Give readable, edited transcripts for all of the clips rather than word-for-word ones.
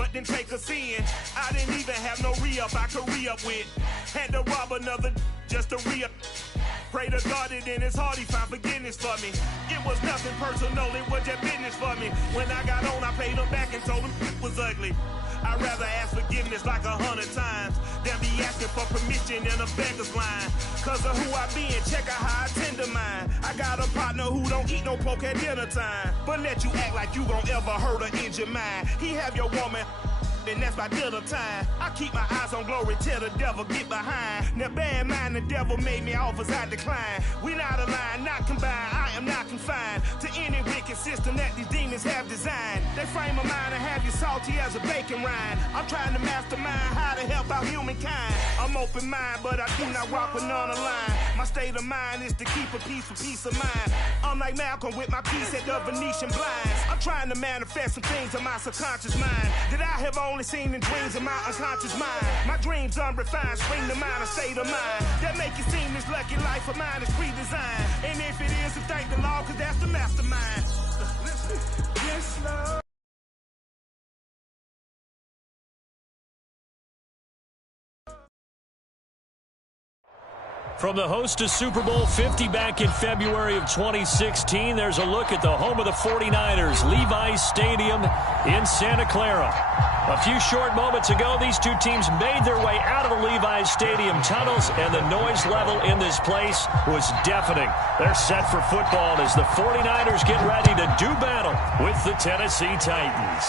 but then take us in. I didn't even have no re-up I could re-up with. Had to rob another just to re-up. Pray to God that in his heart he found forgiveness for me. It was nothing personal, it was just business for me. When I got on, I paid him back and told him it was ugly. I'd rather ask forgiveness like 100 times than be asking for permission in a beggar's line. Cause of who I be and check out how I tend to mine. I got a partner who don't eat no pork at dinner time, but let you act like you gon' ever hurt or injure mine. He have your woman, and that's my dinner time. I keep my eyes on glory till the devil get behind. Now bad mind, the devil made me offers I decline. We not aligned, not combined, I am not confined to any wicked system that these demons have designed. They frame a mind and have you salty as a bacon rind. I'm trying to mastermind how to help out humankind. I'm open mind, but I do not rock with none line. My state of mind is to keep a peace of mind. I'm like Malcolm with my piece at the Venetian blinds. I'm trying to manifest some things in my subconscious mind that I have only seen in dreams in my unconscious mind. My dreams unrefined, spring to mind, a state of mind that make it seem this lucky life of mine is pre-designed. And if it is, then thank the Lord, cause that's the mastermind. Yes, Lord. From the host to Super Bowl 50 back in February of 2016, there's a look at the home of the 49ers, Levi's Stadium in Santa Clara. A few short moments ago, these two teams made their way out of the Levi's Stadium tunnels, and the noise level in this place was deafening. They're set for football as the 49ers get ready to do battle with the Tennessee Titans.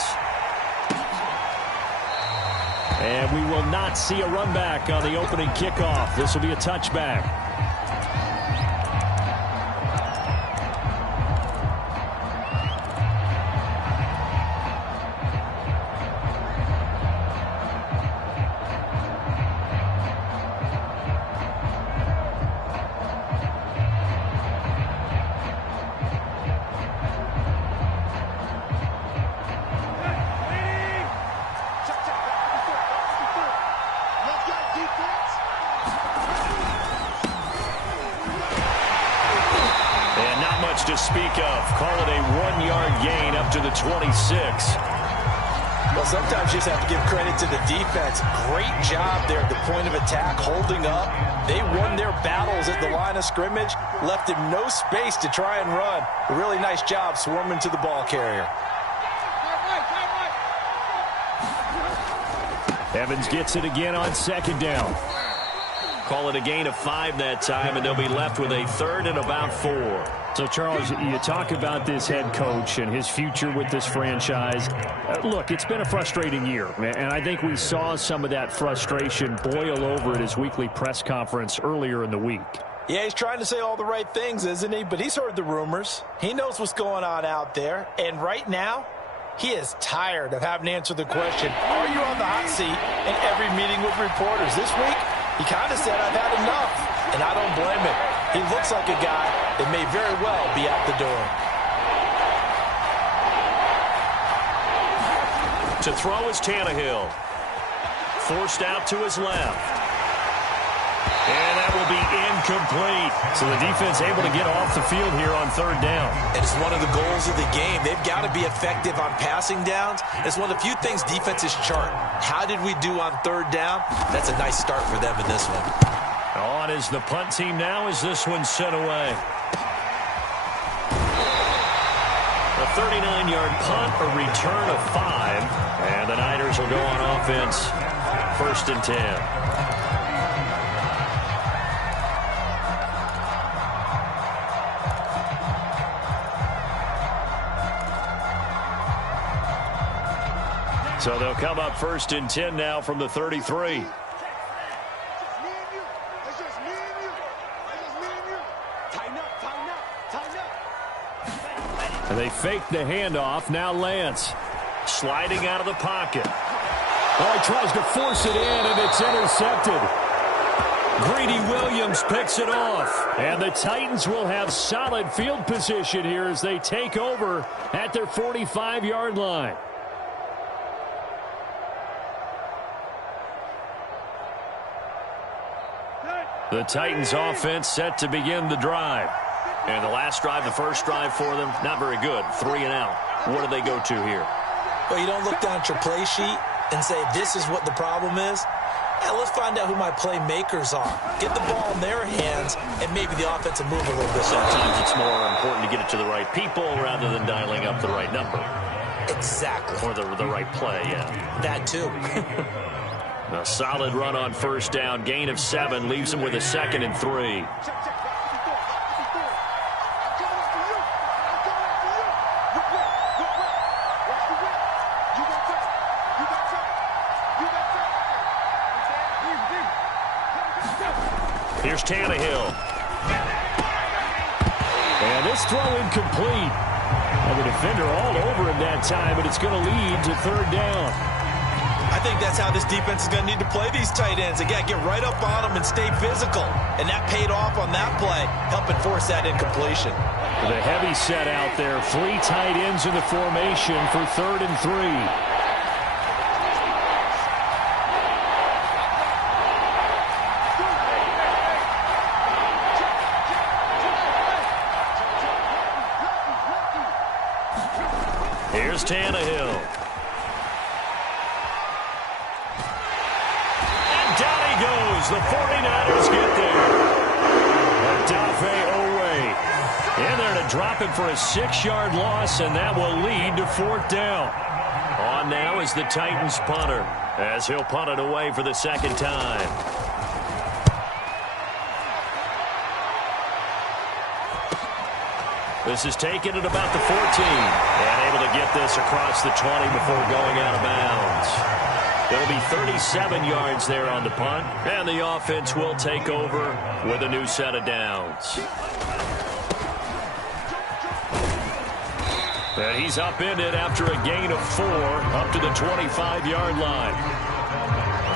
And we will not see a run back on the opening kickoff. This will be a touchback. To speak of. Call it a 1-yard gain up to the 26. Well, sometimes you just have to give credit to the defense. Great job there at the point of attack, holding up. They won their battles at the line of scrimmage, left him no space to try and run. A really nice job swarming to the ball carrier. Evans gets it again on second down. Call it a gain of 5 that time, and they'll be left with a third and about 4. So, Charles, you talk about this head coach and his future with this franchise. Look, it's been a frustrating year, and I think we saw some of that frustration boil over at his weekly press conference earlier in the week. Yeah, he's trying to say all the right things, isn't he? But he's heard the rumors. He knows what's going on out there. And right now, he is tired of having to answer the question, are you on the hot seat in every meeting with reporters? This week, he kind of said, I've had enough, and I don't blame him. He looks like a guy that may very well be out the door. To throw is Tannehill. Forced out to his left. And that will be incomplete. So the defense able to get off the field here on third down. And it's one of the goals of the game. They've got to be effective on passing downs. It's one of the few things defenses chart. How did we do on third down? That's a nice start for them in this one. On is the punt team now as this one's sent away. A 39-yard punt, a return of 5. And the Niners will go on offense. 1st and 10. So they'll come up 1st and 10 now from the 33. And they fake the handoff. Now Lance sliding out of the pocket. Oh, he tries to force it in, and it's intercepted. Greedy Williams picks it off. And the Titans will have solid field position here as they take over at their 45-yard line. The Titans offense set to begin the drive. And the last drive, the first drive for them, not very good. 3 and out. What do they go to here? Well, you don't look down at your play sheet and say, this is what the problem is. Yeah, let's find out who my playmakers are. Get the ball in their hands, and maybe the offensive move a little bit. Sometimes it's more important to get it to the right people rather than dialing up the right number. Exactly. Or the right play, yeah. That too. A solid run on first down. Gain of 7 leaves him with a 2nd and 3. Here's Tannehill. And this throw incomplete. And the defender all over him that time, but it's going to lead to 3rd down. I think that's how this defense is going to need to play these tight ends. Again, get right up on them and stay physical. And that paid off on that play, helping force that incompletion. The heavy set out there. 3 tight ends in the formation for 3rd and 3. Here's Tannehill. And down he goes. The 49ers get there. Odafe Owe in there to drop him for a 6-yard loss, and that will lead to 4th down. On now is the Titans punter, as he'll punt it away for the 2nd time. This is taken at about the 14. And able to get this across the 20 before going out of bounds. It'll be 37 yards there on the punt. And the offense will take over with a new set of downs. And he's upended after a gain of 4 up to the 25-yard line.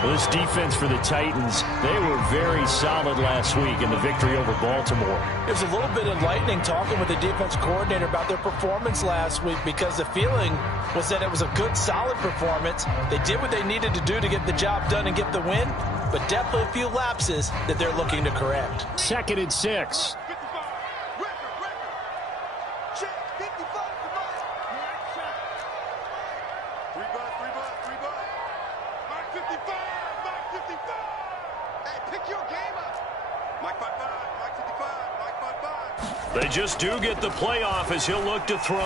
This defense for the Titans, they were very solid last week in the victory over Baltimore. It was a little bit enlightening talking with the defense coordinator about their performance last week, because the feeling was that it was a good, solid performance. They did what they needed to do to get the job done and get the win, but definitely a few lapses that they're looking to correct. 2nd and 6. They just do get the playoff as he'll look to throw.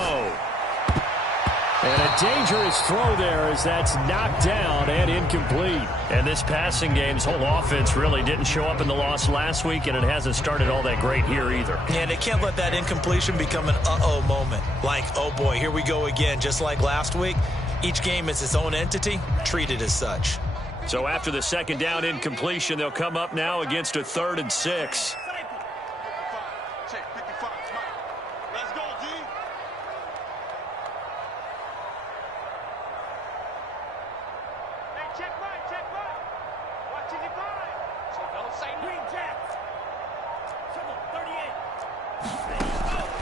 And a dangerous throw there as that's knocked down and incomplete. And this passing game's whole offense really didn't show up in the loss last week, and it hasn't started all that great here either. Yeah, they can't let that incompletion become an uh-oh moment. Like, oh boy, here we go again. Just like last week, each game is its own entity, treated as such. So after the 2nd down incompletion, they'll come up now against a 3rd and 6.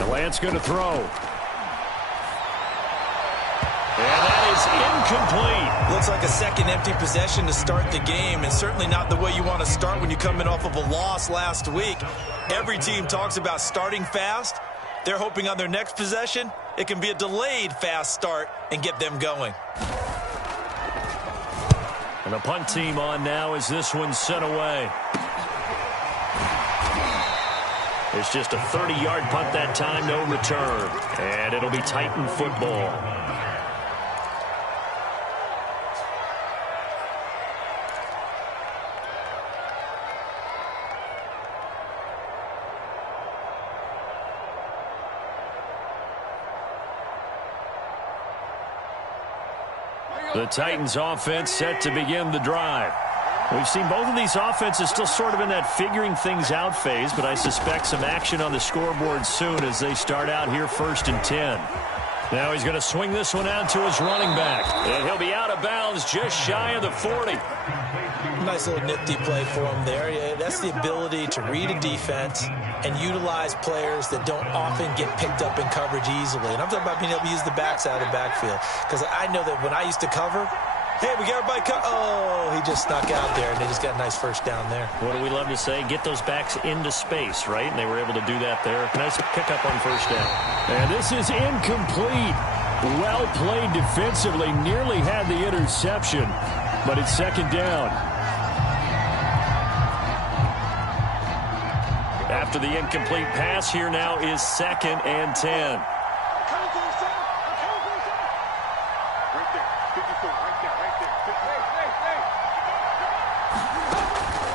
Lance going to throw. And that is incomplete. Looks like a second empty possession to start the game, and certainly not the way you want to start when you're coming off of a loss last week. Every team talks about starting fast. They're hoping on their next possession, it can be a delayed fast start and get them going. And the punt team on now as this one's sent away. It's just a 30-yard punt that time, no return. And it'll be Titan football. The Titans offense set to begin the drive. We've seen both of these offenses still sort of in that figuring things out phase, but I suspect some action on the scoreboard soon as they start out here 1st and 10. Now he's going to swing this one out to his running back, and he'll be out of bounds just shy of the 40. Nice little nifty play for him there. Yeah, that's the ability to read a defense and utilize players that don't often get picked up in coverage easily. And I'm talking about being able to use the backs out of the backfield, because I know that when I used to cover, hey, we got everybody oh, he just snuck out there, and they just got a nice first down there. What do we love to say? Get those backs into space, right? And they were able to do that there. Nice pickup on first down. And this is incomplete. Well played defensively, nearly had the interception, but it's second down. After the incomplete pass, here now is 2nd and 10.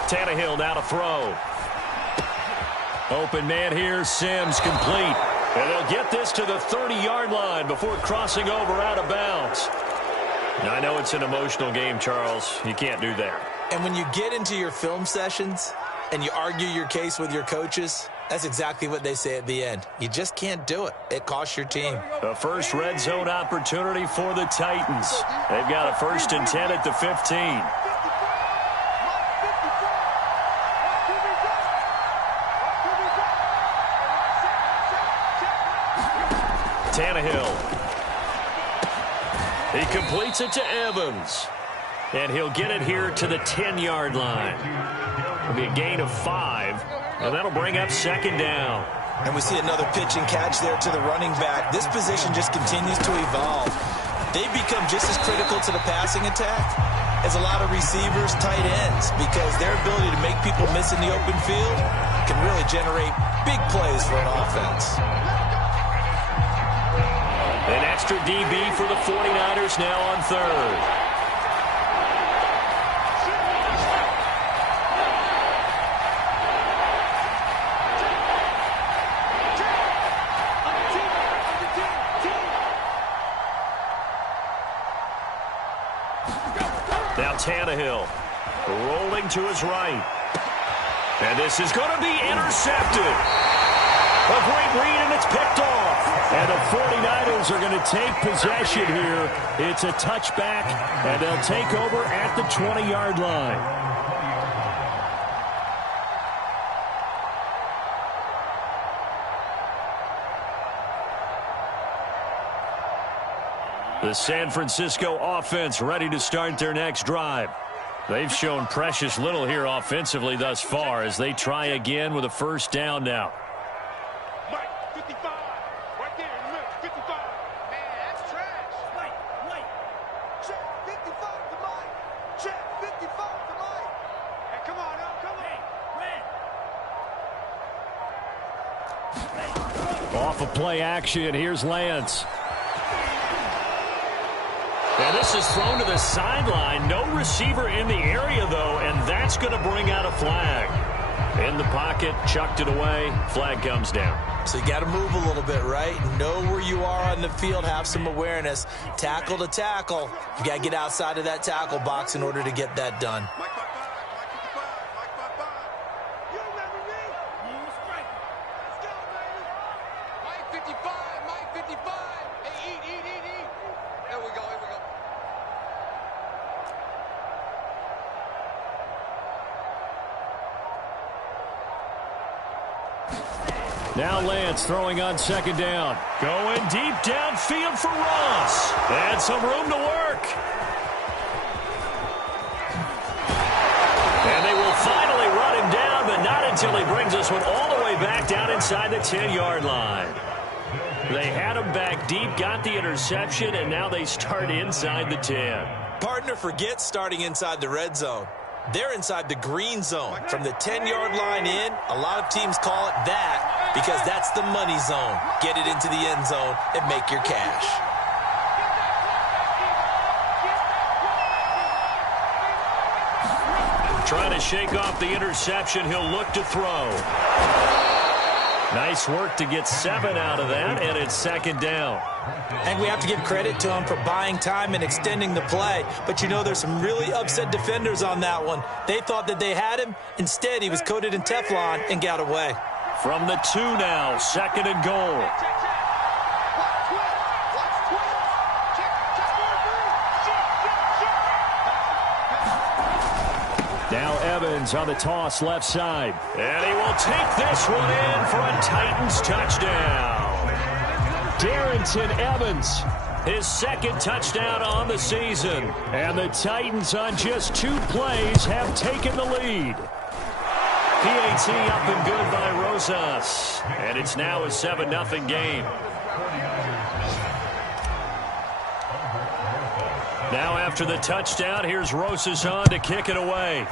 Tannehill now to throw. Open man here, Sims complete. And they'll get this to the 30-yard line before crossing over out of bounds. Now, I know it's an emotional game, Charles. You can't do that. And when you get into your film sessions and you argue your case with your coaches, that's exactly what they say at the end. You just can't do it. It costs your team. The first red zone opportunity for the Titans. They've got a 1st and 10 at the 15. Tannehill. He completes it to Evans. And he'll get it here to the 10-yard line. It'll be a gain of 5, and that'll bring up 2nd down. And we see another pitch and catch there to the running back. This position just continues to evolve. They've become just as critical to the passing attack as a lot of receivers, tight ends, because their ability to make people miss in the open field can really generate big plays for an offense. An extra DB for the 49ers now on 3rd. Now Tannehill rolling to his right. And this is going to be intercepted. A great read, and it's picked off. And the 49ers are going to take possession here. It's a touchback, and they'll take over at the 20-yard line. The San Francisco offense ready to start their next drive. They've shown precious little here offensively thus far as they try again with a 1st down now. Mike, 55. Right there in the middle. 55. Man, that's trash. Wait. Check 55 to Mike. Check 55 to Mike. Hey, come on, now. Come on. Off of play action, here's Lance. And this is thrown to the sideline. No receiver in the area, though, and that's going to bring out a flag. In the pocket, chucked it away. Flag comes down. So you got to move a little bit, right? Know where you are on the field, have some awareness. Tackle to tackle. You got to get outside of that tackle box in order to get that done. Mike 55. Mike 55. You remember me? Let's go, baby. Mike 55. Mike 55. Hey, eat. Here we go. Now Lance throwing on 2nd down. Going deep downfield for Ross. And some room to work. And they will finally run him down, but not until he brings this one all the way back down inside the 10-yard line. They had him back deep, got the interception, and now they start inside the 10. Partner forgets starting inside the red zone. They're inside the green zone. From the 10-yard line in, a lot of teams call it that because that's the money zone. Get it into the end zone and make your cash. Trying to shake off the interception. He'll look to throw. Nice work to get 7 out of that, and it's 2nd down. And we have to give credit to him for buying time and extending the play. But you know, there's some really upset defenders on that one. They thought that they had him. Instead, he was coated in Teflon and got away. From the 2 now, 2nd and goal. Now Evans on the toss left side. And he will take this one in for a Titans touchdown. Darrington Evans, his 2nd touchdown on the season. And the Titans on just 2 plays have taken the lead. PAT up and good by Rosas. And it's now a 7-0 game. Now after the touchdown, here's Rosas on to kick it away.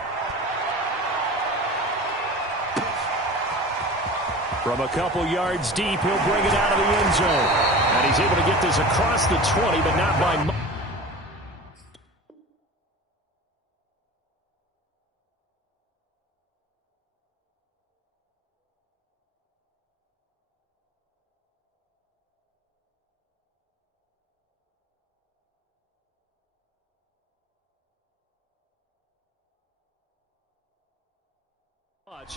From a couple yards deep, he'll bring it out of the end zone. And he's able to get this across the 20, but not by much.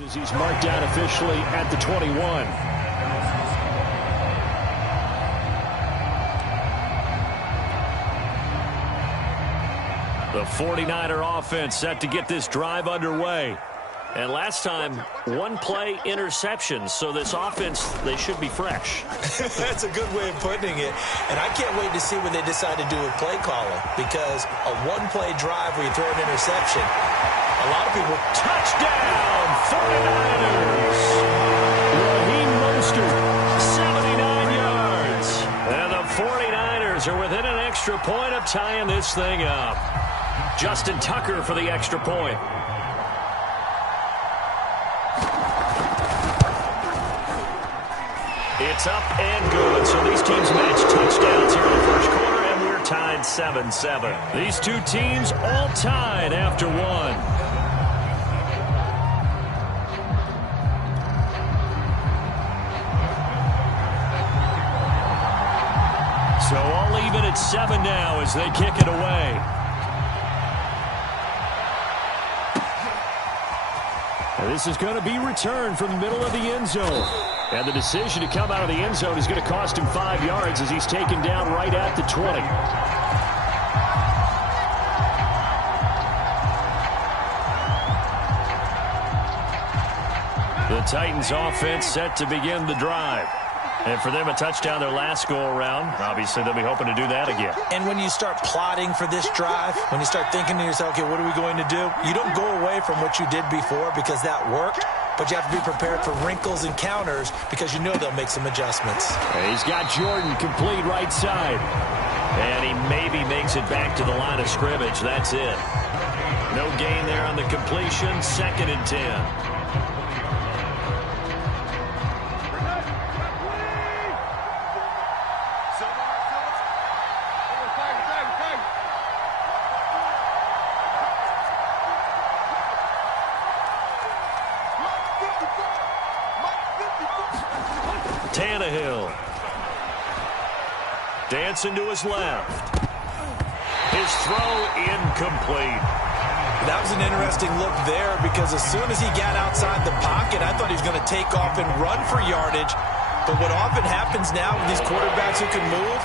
As he's marked down officially at the 21. The 49er offense set to get this drive underway. And last time, one play interception. So this offense, they should be fresh. That's a good way of putting it. And I can't wait to see what they decide to do with play calling. Because a one-play drive where you throw an interception, a lot of people... Touchdown, 49ers! Raheem Mostert, 79 yards. And the 49ers are within an extra point of tying this thing up. Justin Tucker for the extra point. It's up and good. So these teams match touchdowns here in the first quarter, and we're tied 7-7. These two teams all tied after one. So all even at 7 now as they kick it away. And this is going to be returned from the middle of the end zone. And the decision to come out of the end zone is going to cost him 5 yards as he's taken down right at the 20. The Titans offense set to begin the drive. And for them, a touchdown their last go-around. Obviously, they'll be hoping to do that again. And when you start plotting for this drive, when you start thinking to yourself, okay, what are we going to do? You don't go away from what you did before because that worked, but you have to be prepared for wrinkles and counters because you know they'll make some adjustments. And he's got Jordan complete right side. And he maybe makes it back to the line of scrimmage. That's it. No gain there on the completion. 2nd and 10. Dancing to his left. His throw incomplete. That was an interesting look there because as soon as he got outside the pocket, I thought he was going to take off and run for yardage. But what often happens now with these quarterbacks who can move,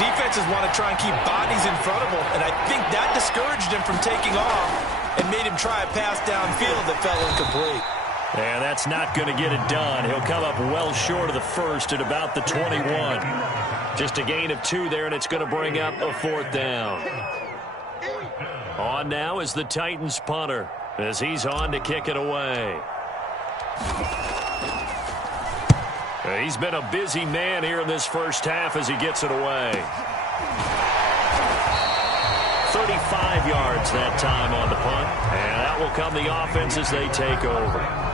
defenses want to try and keep bodies in front of them. And I think that discouraged him from taking off and made him try a pass downfield that fell incomplete. And that's not going to get it done. He'll come up well short of the first at about the 21. Just a gain of 2 there, and it's going to bring up a 4th down. On now is the Titans punter as he's on to kick it away. He's been a busy man here in this first half as he gets it away. 35 yards that time on the punt, and that will come the offense as they take over.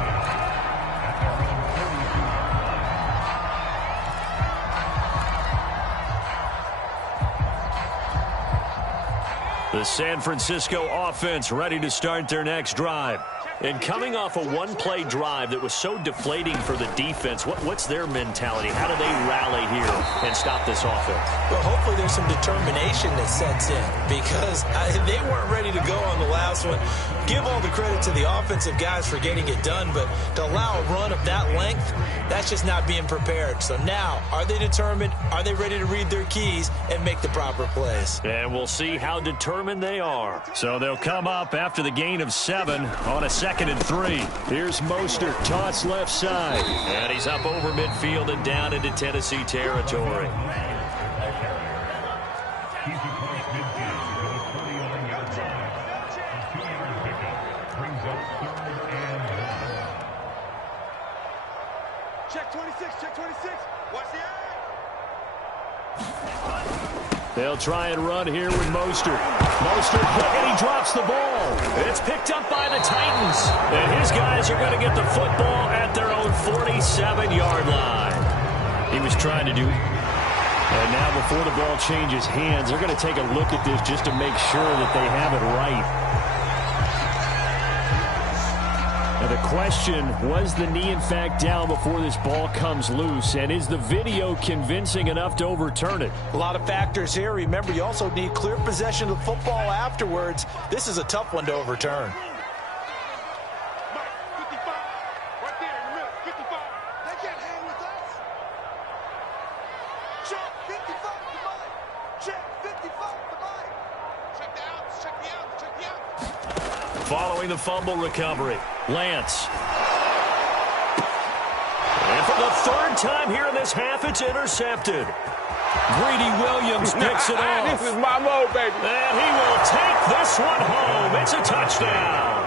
The San Francisco offense ready to start their next drive. And coming off a one-play drive that was so deflating for the defense, what's their mentality? How do they rally here and stop this offense? Well, hopefully there's some determination that sets in because they weren't ready to go on the last one. Give all the credit to the offensive guys for getting it done, but to allow a run of that length, that's just not being prepared. So now, are they determined? Are they ready to read their keys and make the proper plays? And we'll see how determined they are. So they'll come up after the gain of 7 on a 2nd and 3. Here's Mostert, toss left side. And he's up over midfield and down into Tennessee territory. Check 26, check 26. Watch the eye. They'll try and run here with Mostert. Mostert, and he drops the ball. It's picked up by the Titans. And his guys are going to get the football at their own 47-yard line. He was trying to do it. And now before the ball changes hands, they're going to take a look at this just to make sure that they have it right. Now the question, was the knee in fact down before this ball comes loose? And is the video convincing enough to overturn it? A lot of factors here. Remember, you also need clear possession of the football afterwards. This is a tough one to overturn. Following the fumble recovery, Lance. And for the third time here in this half, it's intercepted. Greedy Williams picks it off. This is my mode, baby. And he will take this one home. It's a touchdown.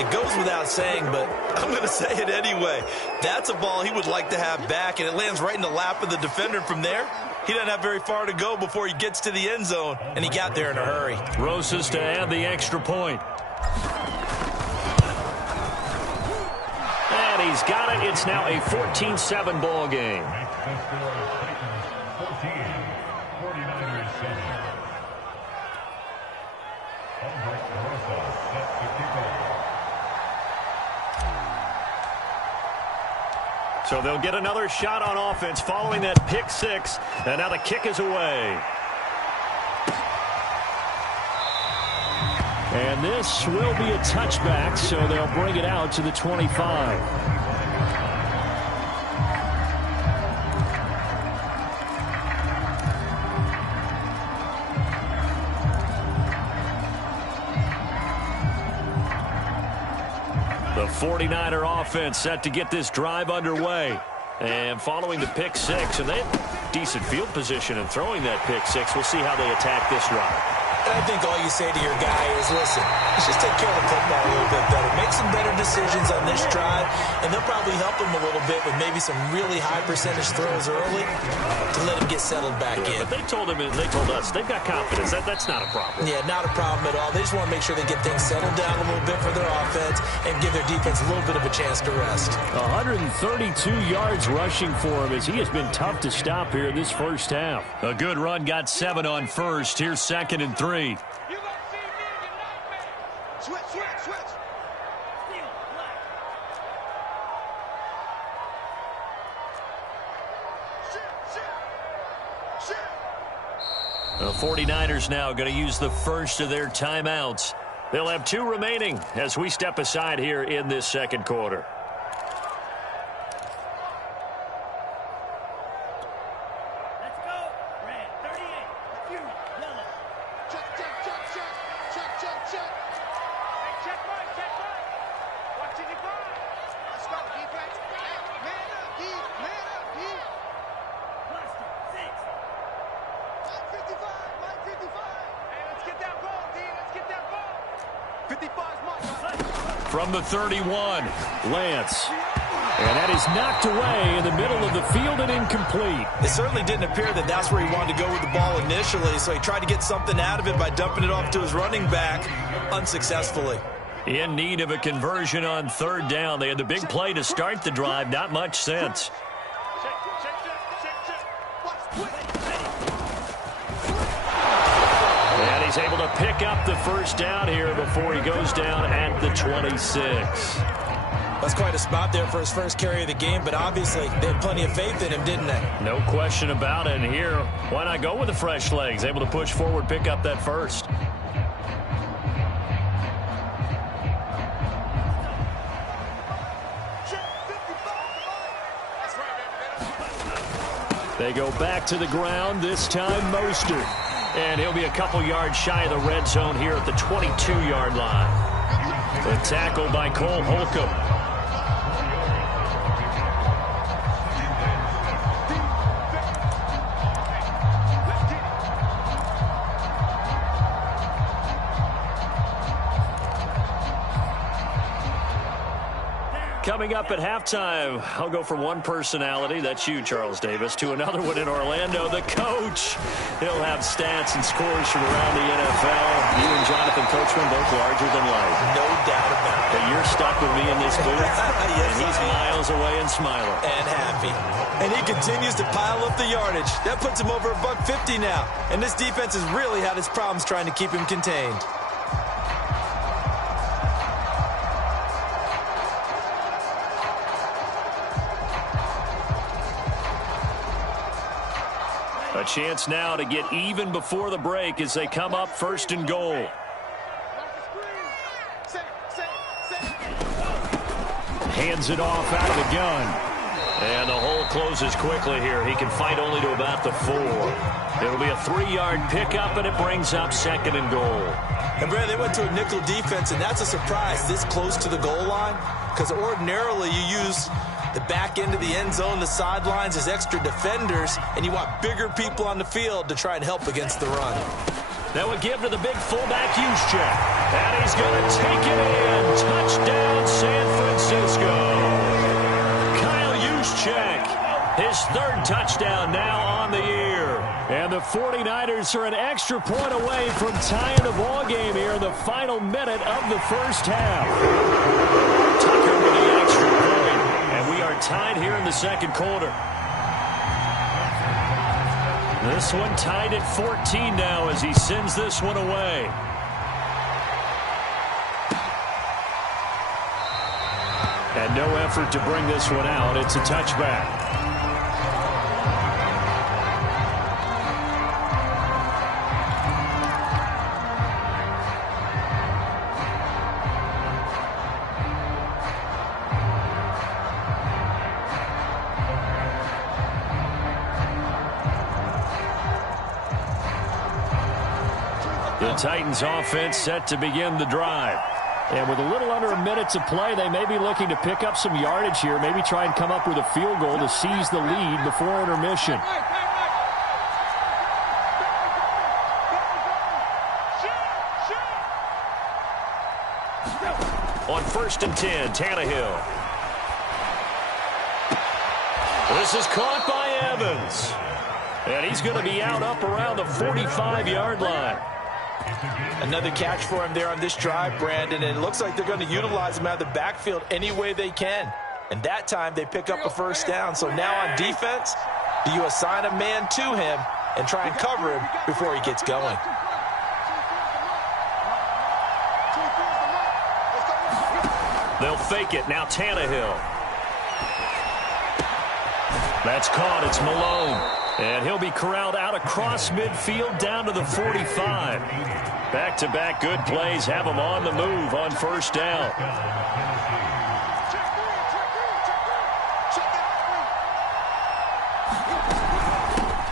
It goes without saying, but I'm going to say it anyway. That's a ball he would like to have back, and it lands right in the lap of the defender from there. He doesn't have very far to go before he gets to the end zone, and he got there in a hurry. Rosas to add the extra point. And he's got it. It's now a 14-7 ball game. So they'll get another shot on offense following that pick six. And now the kick is away. And this will be a touchback, so they'll bring it out to the 25. The 49er offense set to get this drive underway. And following the pick six, and they have decent field position in throwing that pick six. We'll see how they attack this drive. And I think all you say to your guy is, listen, let's just take care of the football a little bit better. Make some better decisions on this drive, and they'll probably help him a little bit with maybe some really high percentage throws early to let him get settled back in. But they told us they've got confidence. That's not a problem. Yeah, not a problem at all. They just want to make sure they get things settled down a little bit for their offense and give their defense a little bit of a chance to rest. 132 yards rushing for him as he has been tough to stop here this first half. A good run, got 7 on first. Here's 2nd and 3. The 49ers now going to use the first of their timeouts. They'll have 2 remaining as we step aside here in this second quarter. From the 31, Lance. And that is knocked away in the middle of the field and incomplete. It certainly didn't appear that that's where he wanted to go with the ball initially, so he tried to get something out of it by dumping it off to his running back unsuccessfully. In need of a conversion on 3rd down. They had the big play to start the drive. Not much sense. And he's able to pick up the first down here before he goes down at the 26. That's quite a spot there for his first carry of the game, but obviously they had plenty of faith in him, didn't they? No question about it. And here, why not go with the fresh legs? Able to push forward, pick up that first. They go back to the ground, this time Mostert. And he'll be a couple yards shy of the red zone here at the 22-yard line. The tackle by Cole Holcomb. Coming up at halftime, I'll go from one personality, that's you, Charles Davis, to another one in Orlando, the coach. He'll have stats and scores from around the NFL. You and Jonathan Coachman both larger than life. No doubt about it. But you're stuck with me in this booth, Yes, and he's miles away and smiling. And happy. And he continues to pile up the yardage. That puts him over $150 now. And this defense has really had its problems trying to keep him contained. A chance now to get even before the break as they come up 1st and goal. Hands it off out of the gun. And the hole closes quickly here. He can fight only to about the 4. It'll be a 3-yard pickup, and it brings up 2nd and goal. And, Brad, they went to a nickel defense, and that's a surprise this close to the goal line, because ordinarily you use the back end of the end zone, the sidelines as extra defenders, and you want bigger people on the field to try and help against the run. That would give to the big fullback Juszczyk. And he's going to take it in. Touchdown, San Francisco. Kyle Juszczyk, his 3rd touchdown now on the year. And the 49ers are an extra point away from tying the ball game here in the final minute of the first half. Tucker with the extra point. And we are tied here in the 2nd quarter. This one tied at 14 now as he sends this one away. And no effort to bring this one out. It's a touchback. The Titans offense set to begin the drive. And with a little under a minute to play, they may be looking to pick up some yardage here, maybe try and come up with a field goal to seize the lead before intermission. On 1st and 10, Tannehill. This is caught by Evans. And he's going to be out up around the 45-yard line. Another catch for him there on this drive, Brandon, and it looks like they're going to utilize him out of the backfield any way they can. And that time they pick up a 1st down. So now on defense, do you assign a man to him and try and cover him before he gets going? They'll fake it. Now Tannehill. That's caught. It's Malone. And he'll be corralled out across midfield down to the 45. Back-to-back good plays have him on the move on 1st down.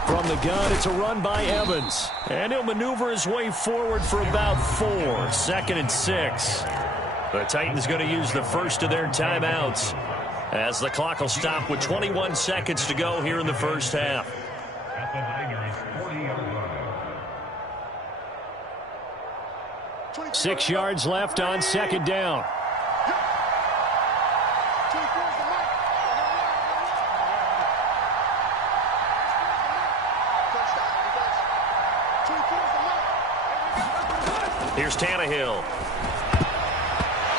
From the gun, it's a run by Evans. And he'll maneuver his way forward for about 4. 2nd and 6. The Titans going to use the first of their timeouts as the clock will stop with 21 seconds to go here in the first half. 6 yards left on 2nd down. Here's Tannehill.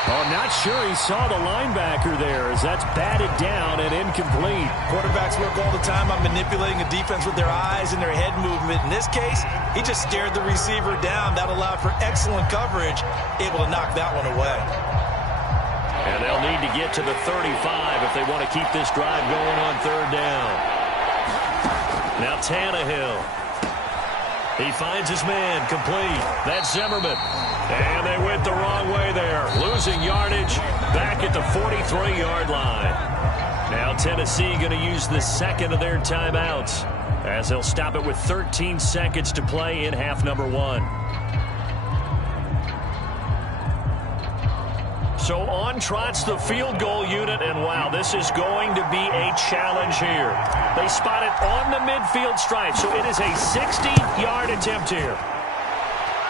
Oh, not sure he saw the linebacker there as that's batted down and incomplete. Quarterbacks work all the time on manipulating a defense with their eyes and their head movement. In this case, he just stared the receiver down. That allowed for excellent coverage, able to knock that one away. And they'll need to get to the 35 if they want to keep this drive going on 3rd down. Now Tannehill. He finds his man, complete. That's Zimmerman. And they went the wrong way there. Losing yardage back at the 43-yard line. Now Tennessee going to use the 2nd of their timeouts as they'll stop it with 13 seconds to play in half number 1. So on trots the field goal unit, and wow, this is going to be a challenge here. They spot it on the midfield stripe, so it is a 60-yard attempt here.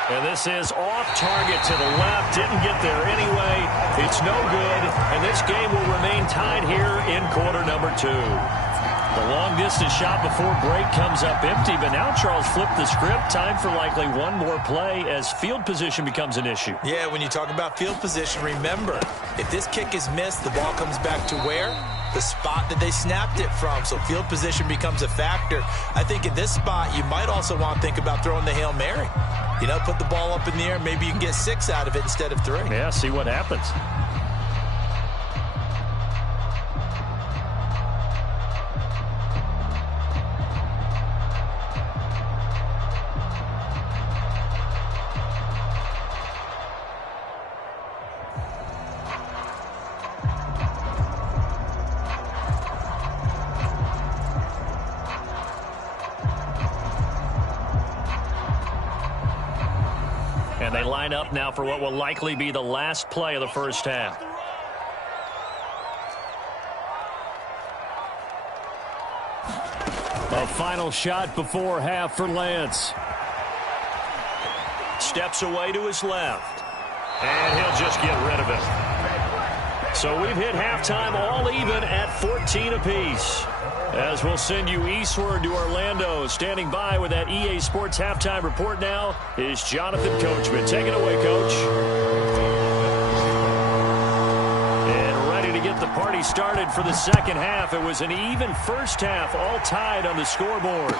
And this is off target to the left. Didn't get there anyway. It's no good. And this game will remain tied here in quarter number 2. The long-distance shot before break comes up empty, but now Charles flipped the script. Time for likely one more play as field position becomes an issue. Yeah, when you talk about field position, remember, if this kick is missed, the ball comes back to where? The spot that they snapped it from. So field position becomes a factor. I think in this spot, you might also want to think about throwing the Hail Mary. You know, put the ball up in the air. Maybe you can get 6 out of it instead of 3. Yeah, see what happens. And they line up now for what will likely be the last play of the first half. A final shot before half for Lance. Steps away to his left. And he'll just get rid of it. So we've hit halftime all even at 14 apiece. As we'll send you eastward to Orlando. Standing by with that EA Sports halftime report now is Jonathan Coachman. Take it away, Coach. And ready to get the party started for the second half. It was an even first half, all tied on the scoreboard.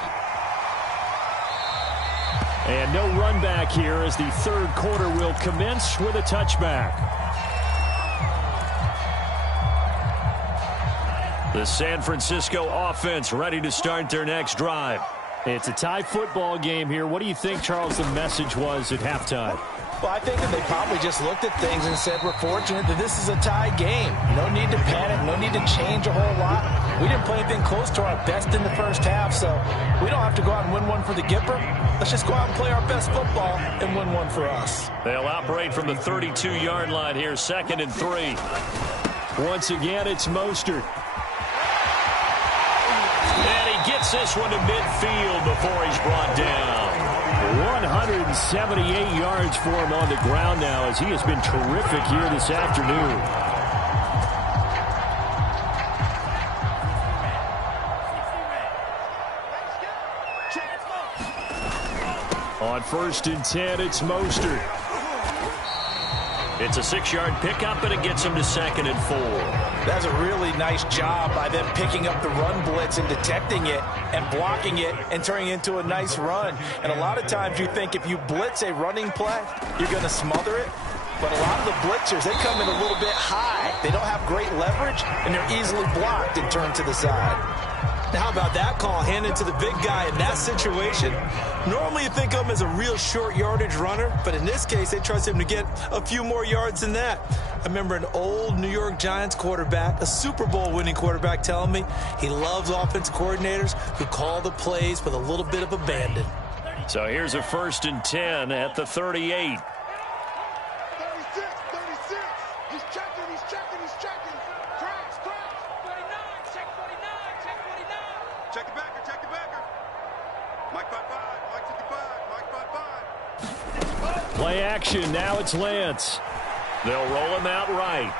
And no run back here as the third quarter will commence with a touchback. The San Francisco offense ready to start their next drive. It's a tie football game here. What do you think, Charles, the message was at halftime? Well, I think that they probably just looked at things and said, we're fortunate that this is a tie game. No need to panic. No need to change a whole lot. We didn't play anything close to our best in the first half, so we don't have to go out and win one for the Gipper. Let's just go out and play our best football and win one for us. They'll operate from the 32-yard line here, 2nd and 3. Once again, it's Mostert. And he gets this one to midfield before he's brought down. 178 yards for him on the ground now as he has been terrific here this afternoon. On 1st and 10, it's Mostert. It's a 6-yard pickup, and it gets him to 2nd and 4. That's a really nice job by them picking up the run blitz and detecting it and blocking it and turning it into a nice run. And a lot of times you think if you blitz a running play, you're going to smother it. But a lot of the blitzers, they come in a little bit high. They don't have great leverage, and they're easily blocked and turned to the side. Now, how about that call handed to the big guy in that situation? Normally you think of him as a real short yardage runner, but in this case they trust him to get a few more yards than that. I remember an old New York Giants quarterback, a Super Bowl winning quarterback, telling me he loves offense coordinators who call the plays with a little bit of abandon. So here's a 1st and 10 at the 38. 36. He's checking. Cracks. 49. Check 49. Check the backer. Mike 5-5. Mike 55. Play action. Now it's Lance. They'll roll him out right.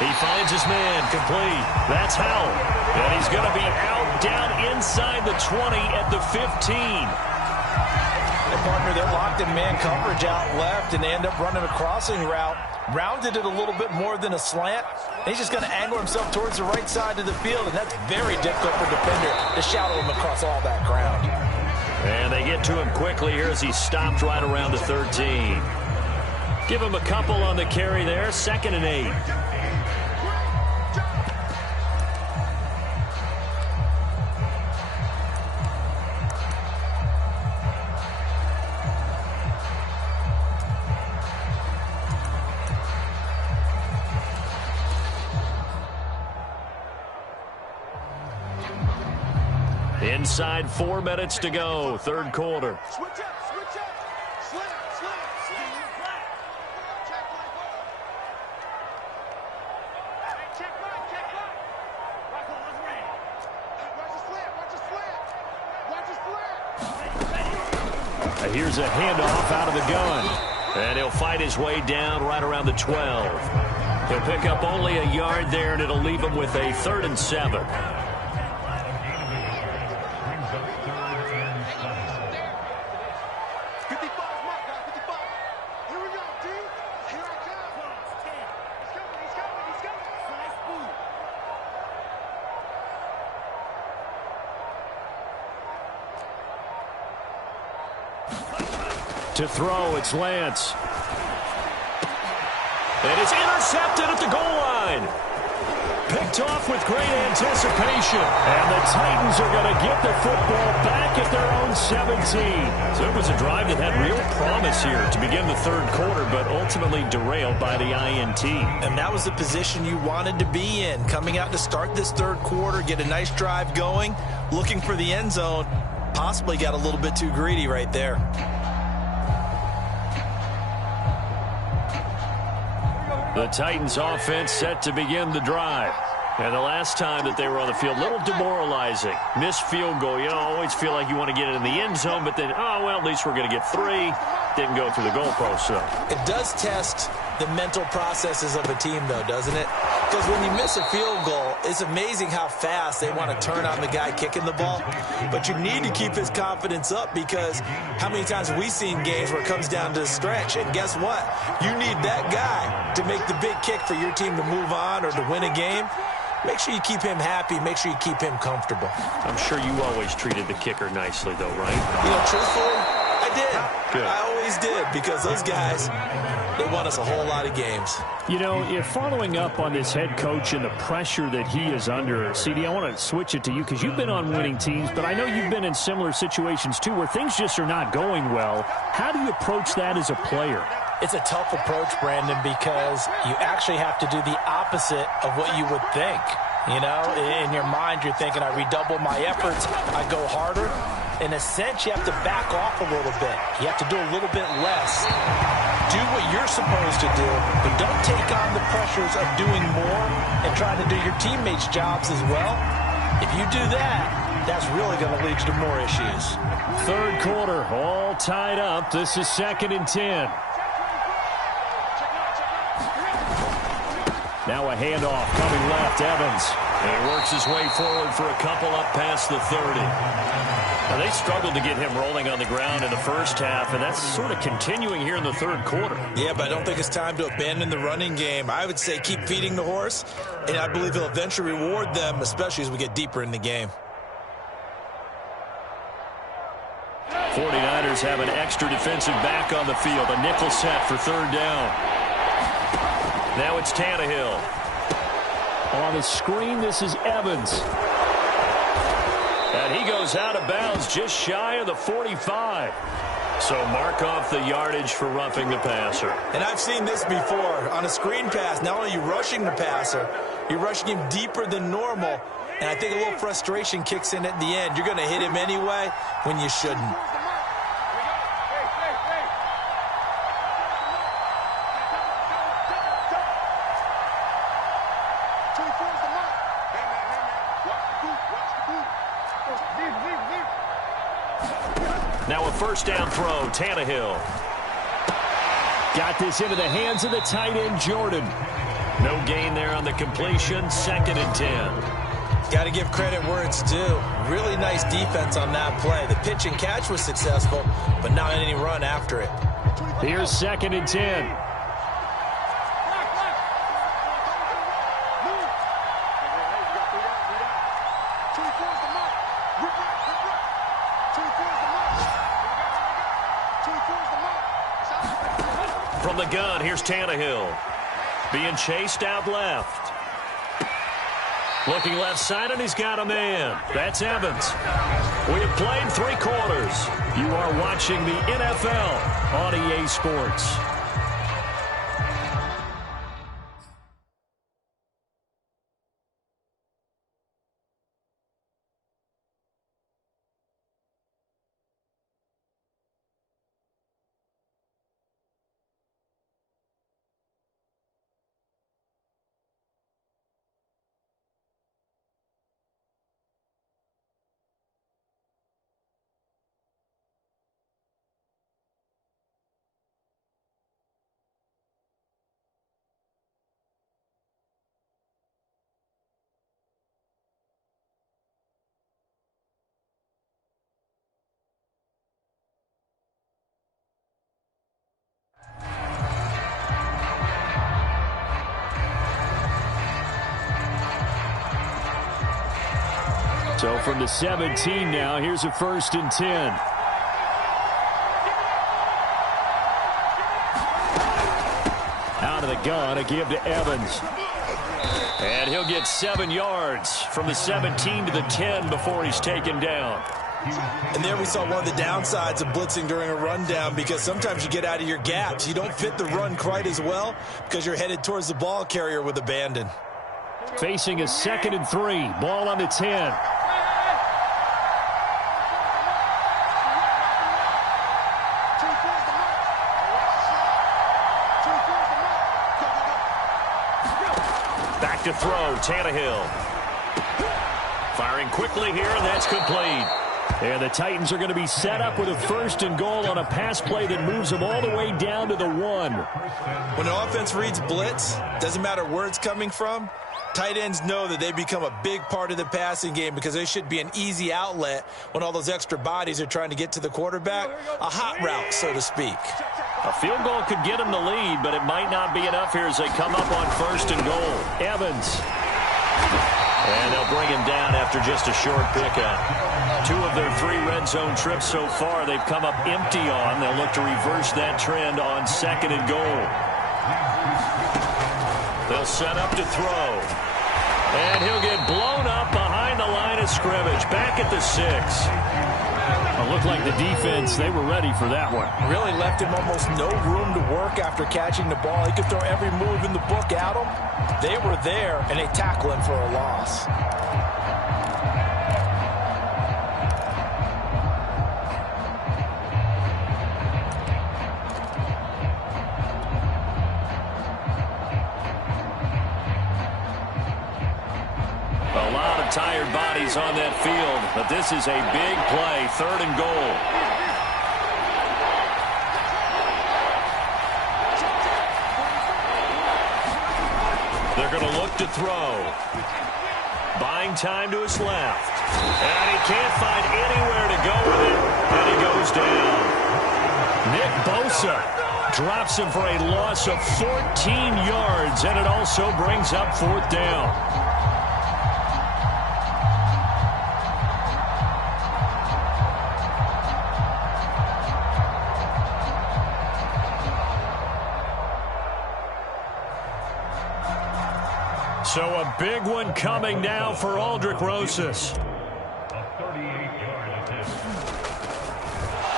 He finds his man complete. That's Howell. And he's going to be out down inside the 20 at the 15. And partner, they're locked in man coverage out left, and they end up running a crossing route. Rounded it a little bit more than a slant. And he's just going to angle himself towards the right side of the field, and that's very difficult for a defender to shadow him across all that ground. And they get to him quickly here as he stopped right around the 13. Give him a couple on the carry there, 2nd and 8. Inside 4 minutes to go, third quarter. Switch up. Slant. Check right. Watch the slant. Here's a handoff out of the gun. And he'll fight his way down right around the 12. He'll pick up only a yard there, and it'll leave him with a 3rd and 7. 55, mark, guy, 55. Here we go, D. Here I come. He's coming. Slice boot. To throw, it's Lance. And it's intercepted at the goal line. Picked off with great anticipation. And the Titans are going to get the football back at their own 17. So it was a drive that had real promise here to begin the 3rd quarter, but ultimately derailed by the INT. And that was the position you wanted to be in. Coming out to start this 3rd quarter, get a nice drive going, looking for the end zone. Possibly got a little bit too greedy right there. The Titans offense set to begin the drive. And the last time that they were on the field, a little demoralizing. Missed field goal. You always feel like you want to get it in the end zone, but then, oh, well, at least we're going to get 3. Didn't go through the goalpost, so. It does test the mental processes of a team, though, doesn't it? Because when you miss a field goal, it's amazing how fast they want to turn on the guy kicking the ball. But you need to keep his confidence up, because how many times have we seen games where it comes down to the stretch? And guess what? You need that guy to make the big kick for your team to move on or to win a game. Make sure you keep him happy. Make sure you keep him comfortable. I'm sure you always treated the kicker nicely, though, right? You know, truthfully, I did. Good. I always did, because those guys, they won us a whole lot of games. You know, if following up on this head coach and the pressure that he is under, CD, I want to switch it to you, because you've been on winning teams, but I know you've been in similar situations, too, where things just are not going well. How do you approach that as a player? It's a tough approach, Brandon, because you actually have to do the opposite of what you would think. You know, in your mind, you're thinking, I redouble my efforts, I go harder. In a sense, you have to back off a little bit. You have to do a little bit less. Do what you're supposed to do, but don't take on the pressures of doing more and trying to do your teammates' jobs as well. If you do that, that's really going to lead you to more issues. 3rd quarter, all tied up. This is 2nd and 10. Now a handoff coming left, Evans. And he works his way forward for a couple up past the 30. Now, they struggled to get him rolling on the ground in the first half, and that's sort of continuing here in the 3rd quarter. Yeah, but I don't think it's time to abandon the running game. I would say keep feeding the horse, and I believe he'll eventually reward them, especially as we get deeper in the game. 49ers have an extra defensive back on the field, a nickel set for 3rd down. Now it's Tannehill. On the screen, this is Evans. And he goes out of bounds just shy of the 45. So mark off the yardage for roughing the passer. And I've seen this before. On a screen pass, not only are you rushing the passer, you're rushing him deeper than normal. And I think a little frustration kicks in at the end. You're going to hit him anyway when you shouldn't. Now a 1st down throw, Tannehill. Got this into the hands of the tight end, Jordan. No gain there on the completion, 2nd and 10. Got to give credit where it's due. Really nice defense on that play. The pitch and catch was successful, but not any run after it. Here's 2nd and 10. From the gun, here's Tannehill. Being chased out left. Looking left side, and he's got a man. That's Evans. We have played 3 quarters. You are watching the NFL on EA Sports. So from the 17 now, here's a 1st and 10. Out of the gun, a give to Evans. And he'll get 7 yards from the 17 to the 10 before he's taken down. And there we saw one of the downsides of blitzing during a rundown, because sometimes you get out of your gaps. You don't fit the run quite as well because you're headed towards the ball carrier with abandon. Facing a 2nd and 3. Ball on the 10. Back to throw, Tannehill. Firing quickly here, and that's complete. And the Titans are going to be set up with a 1st and goal on a pass play that moves them all the way down to the 1. When an offense reads blitz, doesn't matter where it's coming from, tight ends know that they become a big part of the passing game because they should be an easy outlet when all those extra bodies are trying to get to the quarterback. A hot route, so to speak. A field goal could get them the lead, but it might not be enough here as they come up on 1st and goal. Evans. And they'll bring him down after just a short pickup. 2 of their 3 red zone trips so far they've come up empty on. They'll look to reverse that trend on 2nd and goal. They'll set up to throw. And he'll get blown up behind the line of scrimmage. Back at the 6. It looked like the defense, they were ready for that one. Really left him almost no room to work after catching the ball. He could throw every move in the book at him. They were there, and they tackle him for a loss. A lot of tired bodies on that field, but this is a big play, 3rd and goal. They're going to look to throw. Buying time to his left. And he can't find anywhere to go with it, and he goes down. Nick Bosa drops him for a loss of 14 yards, and it also brings up 4th down. So a big one coming now for Aldrick Rosas.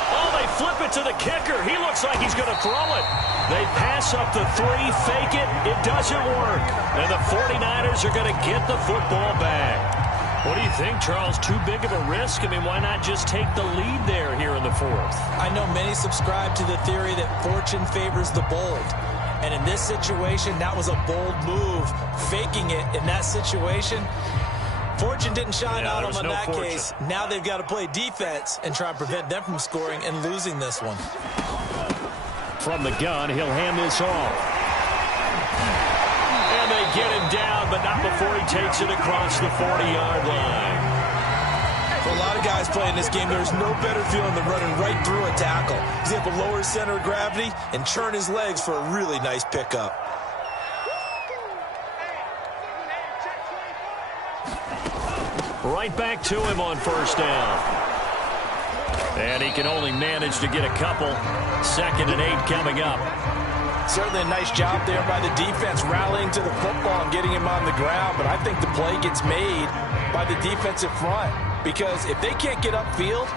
Oh, they flip it to the kicker. He looks like he's going to throw it. They pass up the 3, fake it. It doesn't work. And the 49ers are going to get the football back. What do you think, Charles? Too big of a risk? I mean, why not just take the lead there here in the 4th? I know many subscribe to the theory that fortune favors the bold. And in this situation, that was a bold move. Faking it in that situation, fortune didn't shine out on them in that case. Now they've got to play defense and try and prevent them from scoring and losing this one. From the gun, he'll hand this off. And they get him down, but not before he takes it across the 40-yard line. For a lot of guys playing this game, there's no better feeling than running right through a tackle. He's able to lower his center of gravity and churn his legs for a really nice pickup. Right back to him on 1st down. And he can only manage to get a couple. 2nd and 8 coming up. Certainly a nice job there by the defense rallying to the football and getting him on the ground, but I think the play gets made by the defensive front. Because if they can't get upfield,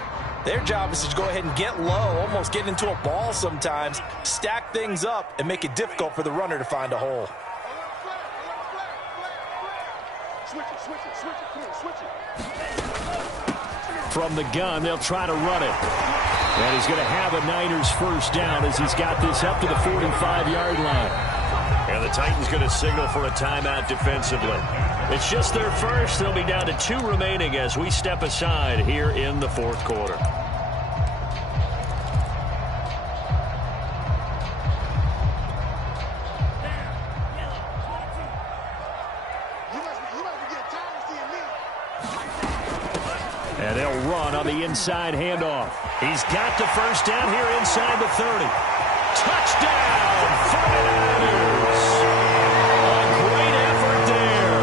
their job is to go ahead and get low, almost get into a ball sometimes, stack things up, and make it difficult for the runner to find a hole. From the gun, they'll try to run it. And he's going to have a Niners 1st down as he's got this up to the 45-yard line. And the Titans going to signal for a timeout defensively. It's just their 1st. They'll be down to 2 remaining as we step aside here in the 4th quarter. And they'll run on the inside handoff. He's got the 1st down here inside the 30. Touchdown, 49ers! A great effort there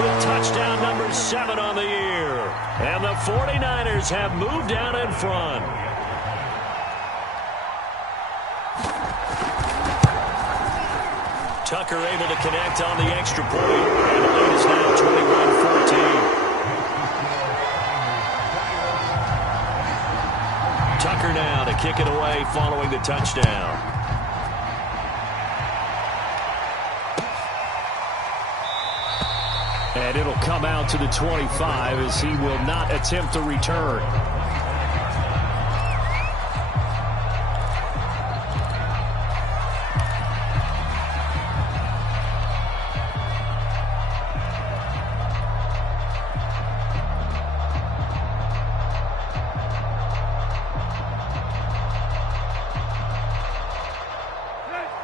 with touchdown number 7 on the year. And the 49ers have moved down in front. Tucker able to connect on the extra point. And the lead is now 21-14. Tucker now to kick it away following the touchdown. And it'll come out to the 25 as he will not attempt to return.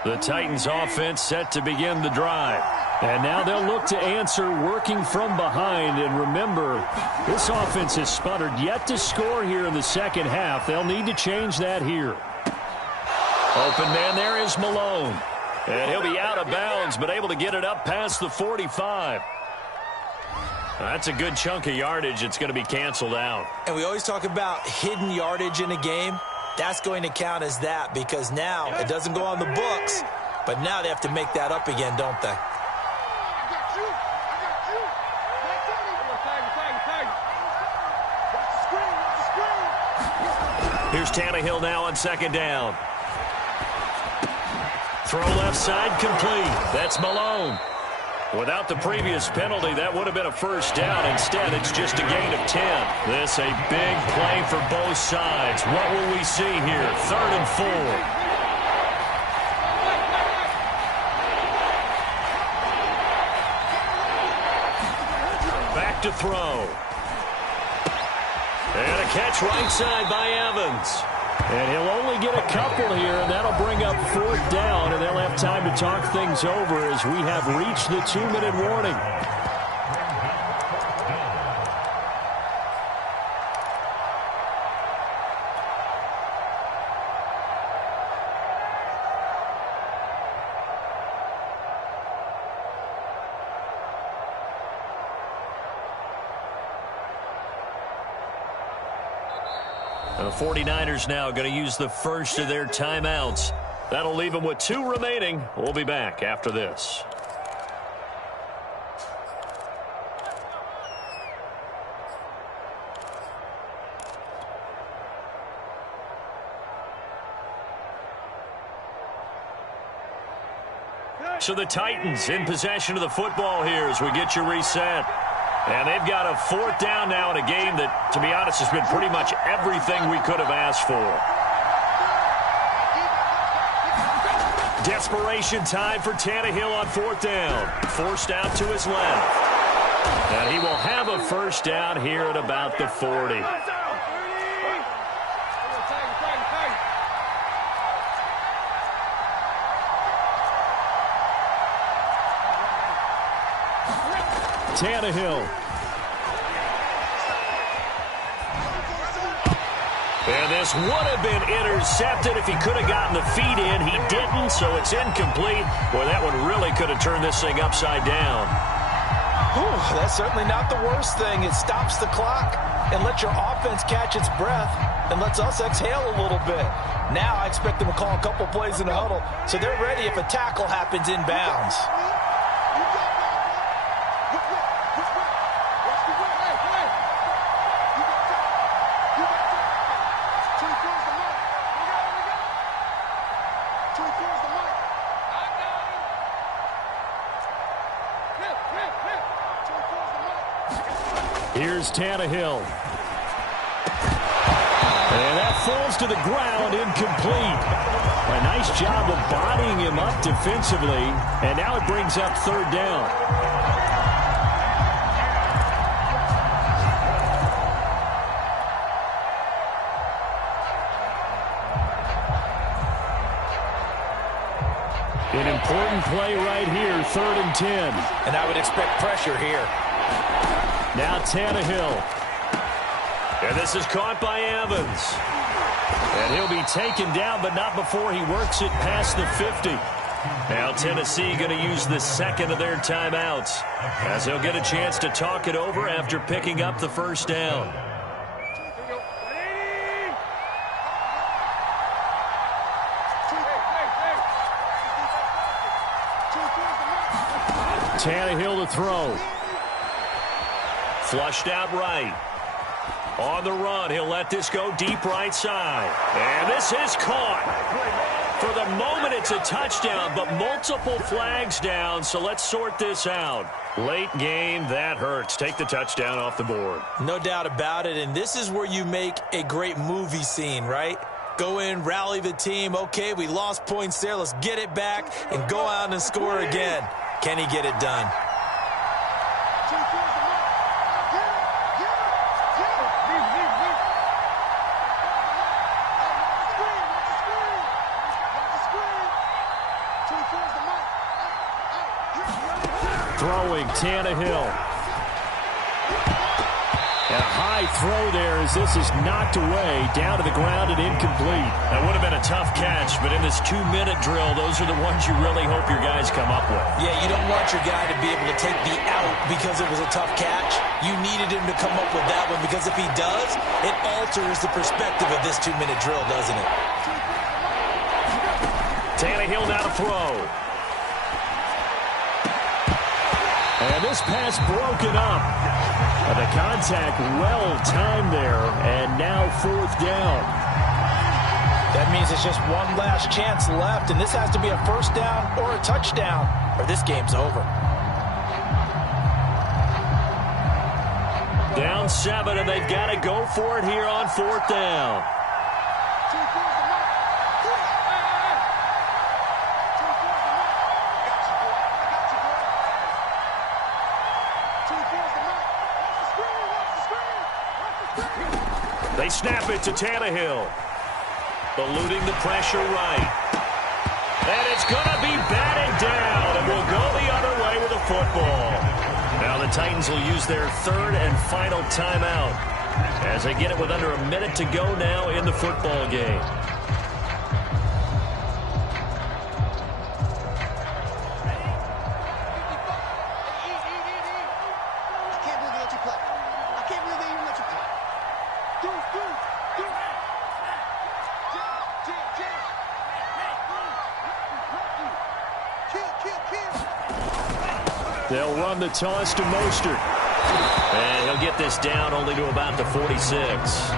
The Titans offense set to begin the drive. And now they'll look to answer working from behind. And remember, this offense has sputtered yet to score here in the second half. They'll need to change that here. Open man there is Malone. And he'll be out of bounds, but able to get it up past the 45. That's a good chunk of yardage. It's going to be canceled out. And we always talk about hidden yardage in a game. That's going to count as that because now it doesn't go on the books, but now they have to make that up again, don't they? Here's Tannehill now on second down. Throw left side complete. That's Malone. Without the previous penalty, that would have been a first down. Instead, it's just a gain of 10. This a big play for both sides. What will we see here? 3rd and 4. Back to throw. And a catch right side by Evans. And he'll only get a couple here, and that'll bring up 4th down, and they'll have time to talk things over as we have reached the 2-minute warning. The 49ers now going to use the first of their timeouts. That'll leave them with 2 remaining. We'll be back after this. So the Titans in possession of the football here as we get you reset. And they've got a 4th down now in a game that, to be honest, has been pretty much everything we could have asked for. Desperation time for Tannehill on 4th down. Forced out to his left. And he will have a first down here at about the 40. Tannehill. And this would have been intercepted if he could have gotten the feet in. He didn't, so it's incomplete. Boy, that one really could have turned this thing upside down. Whew, that's certainly not the worst thing. It stops the clock and lets your offense catch its breath and lets us exhale a little bit. Now I expect them to call a couple plays in the huddle, so they're ready if a tackle happens inbounds. Here's Tannehill. And that falls to the ground, incomplete. A nice job of bodying him up defensively. And now it brings up 3rd down. An important play right here, 3rd and 10. And I would expect pressure here. Now Tannehill. And this is caught by Evans. And he'll be taken down, but not before he works it past the 50. Now Tennessee going to use the second of their timeouts as they'll get a chance to talk it over after picking up the first down. Tannehill to throw. Flushed out right. On the run, he'll let this go deep right side. And this is caught. For the moment, it's a touchdown, but multiple flags down, so let's sort this out. Late game, that hurts. Take the touchdown off the board. No doubt about it, and this is where you make a great movie scene, right? Go in, rally the team. Okay, we lost points there. Let's get it back and go out and score again. Can he get it done? Throwing, Tannehill. And a high throw there as this is knocked away, down to the ground and incomplete. That would have been a tough catch, but in this 2-minute drill, those are the ones you really hope your guys come up with. Yeah, you don't want your guy to be able to take the out because it was a tough catch. You needed him to come up with that one because if he does, it alters the perspective of this 2-minute drill, doesn't it? Tannehill now to throw. And this pass broken up. The contact well timed there, and now fourth down. That means it's just one last chance left, and this has to be a first down or a touchdown, or this game's over. Down 7, and they've got to go for it here on fourth down. They snap it to Tannehill. Eluding the pressure right. And it's going to be batted down, and will go the other way with the football. Now the Titans will use their third and final timeout as they get it with under a minute to go now in the football game. They'll run the toss to Mostert. And he'll get this down only to about the 46.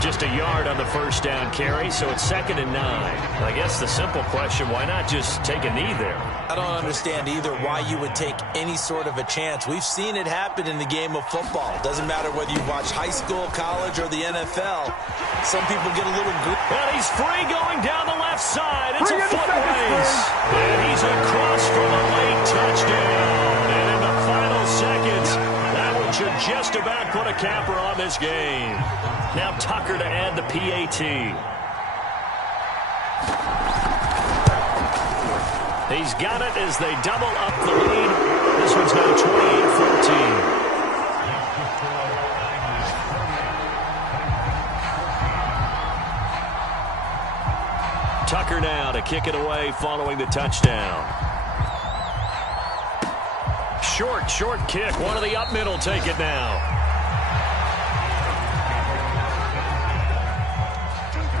Just a yard on the first down carry, so it's 2nd and 9. I guess the simple question, why not just take a knee there? I don't understand either why you would take any sort of a chance. We've seen it happen in the game of football. Doesn't matter whether you watch high school, college, or the NFL. Some people get a little good. And he's free going down the left side. It's a foot race. And he's across for the late touchdown. And in the final seconds, that one should just about put a capper on this game. Now Tucker to add the PAT. He's got it as they double up the lead. This one's now 28-14. Tucker now to kick it away following the touchdown. Short kick. One of the up middle take it now.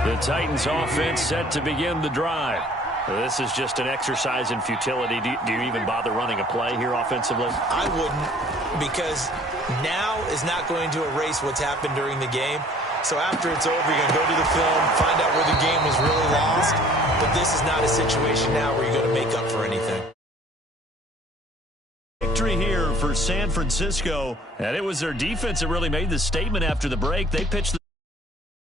The Titans offense set to begin the drive. This is just an exercise in futility. Do you even bother running a play here offensively? I wouldn't, because now is not going to erase what's happened during the game. So after it's over, you're going to go to the film, find out where the game was really lost. But this is not a situation now where you're going to make up for anything. Victory here for San Francisco. And it was their defense that really made the statement after the break. They pitched the